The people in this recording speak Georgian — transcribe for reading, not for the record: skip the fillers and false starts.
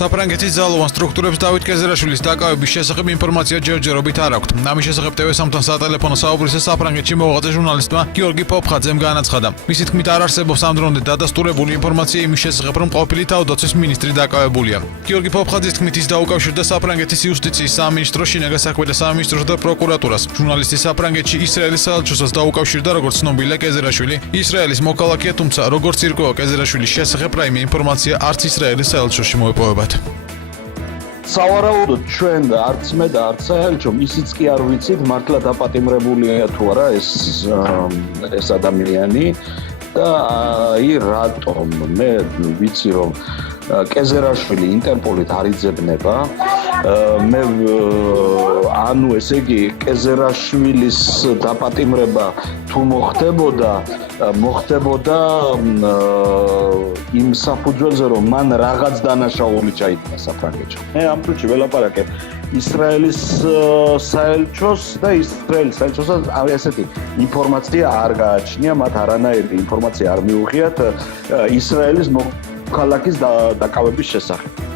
საფრანგეთის ძალოვან სტრუქტურებს დავით კეზერაშვილის დაკავების შესახებ ინფორმაცია ჯერჯერობით არ აქვთ. ამის შესახებ TV3-თან სატელეფონო საუბრისას საფრანგეთში მოღვაწე ჟურნალისტმა გიორგი პოპხაძემ განაცხადა. მისი თქმით არ არსებობს ამ დრომდე დადასტურებული ინფორმაცია იმის შესახებ, რომ ყოფილი თავდაცვის მინისტრი დაკავებულია. გიორგი პოპხაძის თქმით ის დაუკავშირდა საფრანგეთის იუსტიციის სამინისტროს, შინაგან საქმეთა სამინისტროს და პროკურატურას. ჟურნალისტი საფრანგეთში ისრაელის საელჩოსას დაუკავშირდა, როგორც ცნობილია კეზერაშვილი ისრაელის მოქალაქეა, თუმცა როგორც ირკვევა კეზერაშვილის შესახებ რაიმე ინფორმაცია არც ისრაელის საელჩოში მოეპოვებათ. სავარაუდოდ ჩვენ და არც მე და არც საელჩომ ისიც კი არ ვიცით მართლა დაპატიმრებულია თუ არა ეს ადამიანი და რატომ მე ვიცი რომ კეზერაშვილი ინტერპოლით არ იძებნება მე ანუ ესე იგი კეზერაშვილის დაპატიმრება თუ მოხდებოდა იმ საფუძველზე რომ მან რაღაც დანაშაული ჩაიდგა საფრანგეთში. მე ამ ფრუჩი ველაპარაკებ ისრაელის საელჩოს და ისრაელის საელჩოსაც ესეთი ინფორმაცია არ გააჩნია, მათ არანაირი ინფორმაცია არ მიუღიათ ისრაელის მოქალაქის დაკავების შესახებ.